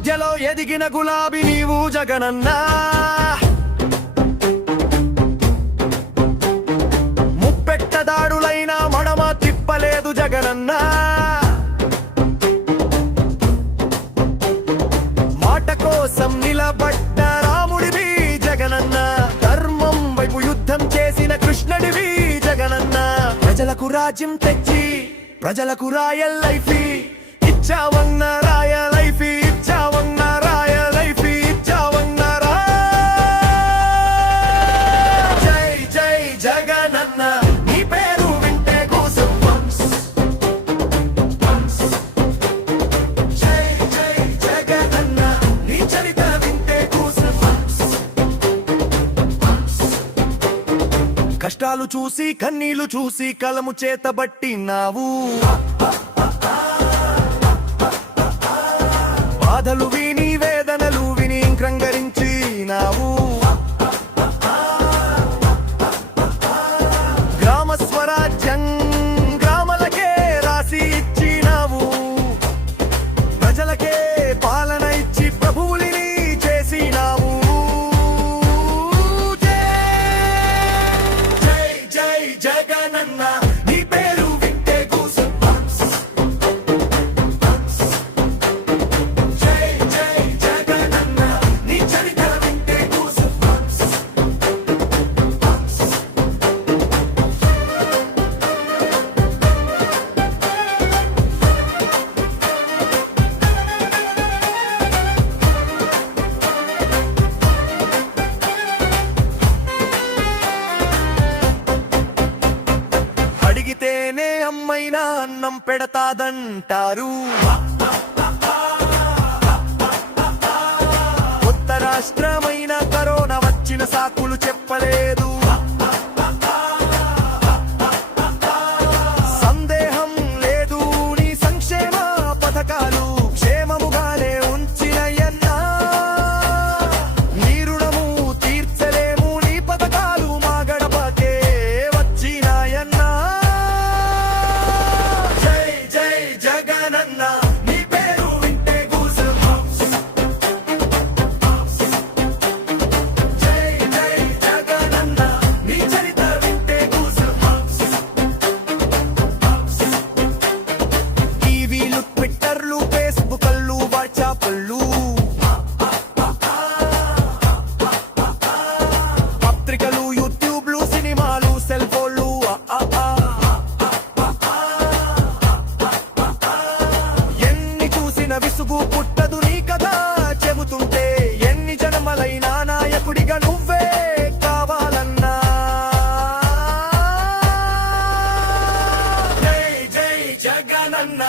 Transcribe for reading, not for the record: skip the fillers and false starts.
మధ్యలో ఎదిగిన గులాబీ నీవు జగనన్నా. ముప్పెట్టదాడులైన మడమ తిప్పలేదు జగనన్నా. మాట కోసం నిలబడ్డ రాముడివి జగనన్నా. ధర్మం వైపు యుద్ధం చేసిన కృష్ణుడివి జగనన్నా. ప్రజలకు రాజ్యం తెచ్చి ప్రజలకు రాయల్ లైఫ్ ఇచ్చావన్న రాయల్ లైఫ్ ఇచ్చావన్న రాయల్ లైఫ్ ఇచ్చావన్న రా. జై జై జగనన్న నీ పేరు వింటే కోసం పంప్స్. జై జై జగనన్న నీ చరిత్ర వింటే కోసం పంప్స్. కష్టాలు చూసి కన్నీళ్లు చూసి కలము చేతబట్టినావు. బాధలు విని వేదనలు విని క్రంగరించినావు. గ్రామ స్వరాజ్యం గ్రామాలకే రాసి ఇచ్చినావు. ప్రజలకే పాలన ఇచ్చి ప్రభువులిని చేసినావు. జై జై జగనన్న నీ పేరు వింటే కూసం పంప్స్. జై జై జగనన్న నీ చరిత్ర వింటే కూసం పంప్స్. అడిగితేనే అమ్మైనా అన్నం పెడతాదంటారు. కొత్త రాష్ట్రమైన కరోనా వచ్చిన సాకులు చెప్పలేదు. సందేహం లేదు నీ సంక్షేమ పథకాలు క్షేమముగానే ఉంచినయన్నా. నీ రుణము తీర్చలేము నీ పథకాలు మా గడపకే వచ్చినాయన్నా. జై జై జగనన్న నీ పేరు వింటే కూసం పంప్స్. జై జై జగనన్న నీ చరిత్ర వింటే కూసం పంప్స్. టీవీలు ట్విట్టర్లు ఫేస్బుక్లు వాట్సాప్లు పత్రికలు యూట్యూబ్లు సినిమాలు సెల్ ఫోన్లు ఎన్ని చూసిన విసుగు పుట్టదు నీ కదా చెబుతుంటే. ఎన్ని జన్మలైనా నాయకుడిగా నువ్వే కావాలన్నా. జై జై జగనన్న